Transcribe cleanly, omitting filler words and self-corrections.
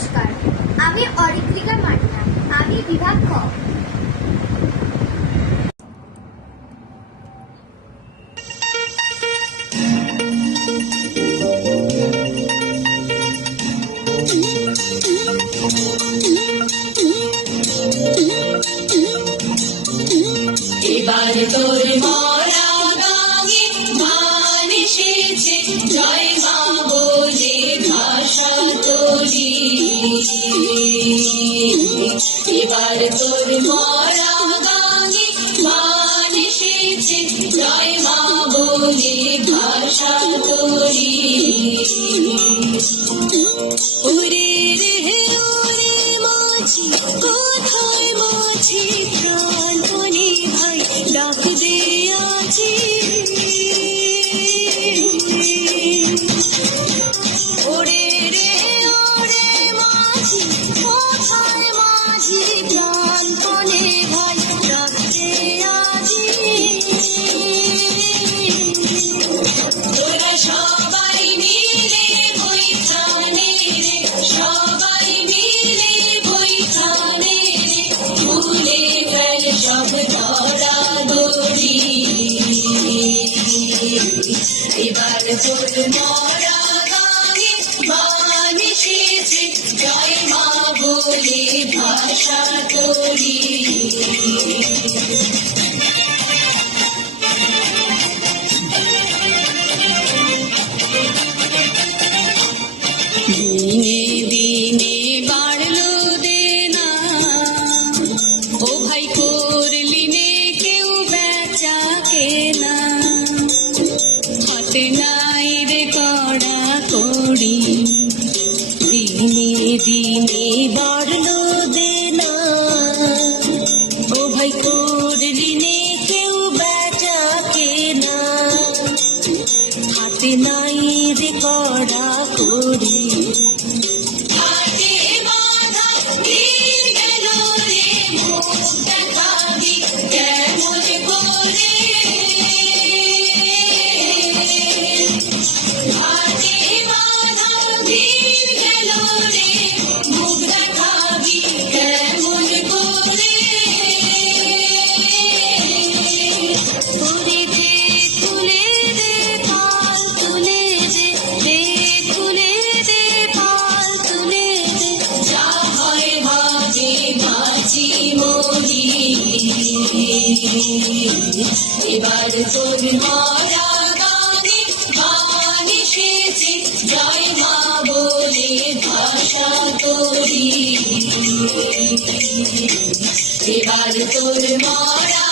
নমস্কার, আমি অরিত্রিকা মান্না। আমি বিভাগ খ। এবার তোর মরা গাঙে মান এসেছে, জয় মা বলে ভাষা তোরি। এবার তোর মরা গাঙে মান এসেছে, জয় মা বলে ভাষা তোরি। ওরে রে ওরে মাঝি, কোথায় মাঝি প্রাণ মনে ভাই ডাক দে আজি। ওরে রে ওরে মাঝি, কোথায় মাঝি প্রাণ মনে ভাই ডাক দে আজি। তোরা সবাই মিলে বৈঠানে রে, সবাই মিলে বৈঠানে রে, ভুলে ফেল সব দৌড়াদৌড়ি। এবার তোর মরা গাঙে মান এসেছে, জয় মা বলে ভাষা তোরি। দিনে দিনে বাড়লো দেনা, ও ভাই করলি নে কেউ বেচা কেনা। হাতে নাই রে কড়া কড়ি, দিনে দিনে বাড়লো দেনা, ও ভাই করলি নে কেউ বেচা কেনা। হাতে নাই রে কড়া কড়ি, হাতে বাঁধা তীর গেল রে, মুখ দেখাবি কেমন করে। হাতে বাঁধা তীর গেল রে, মুখ দেখাবি কেমন করে। ওরে দে তুলে দে পাল তুলে দে, দে তুলে দে পাল তুলে দে, যা হয় ভাবে বাঁচি মরি। এবার তোর মরা গাঙে মান এসেছে, জয় মা বলে ভাষা তোরি। এবার তোর মরা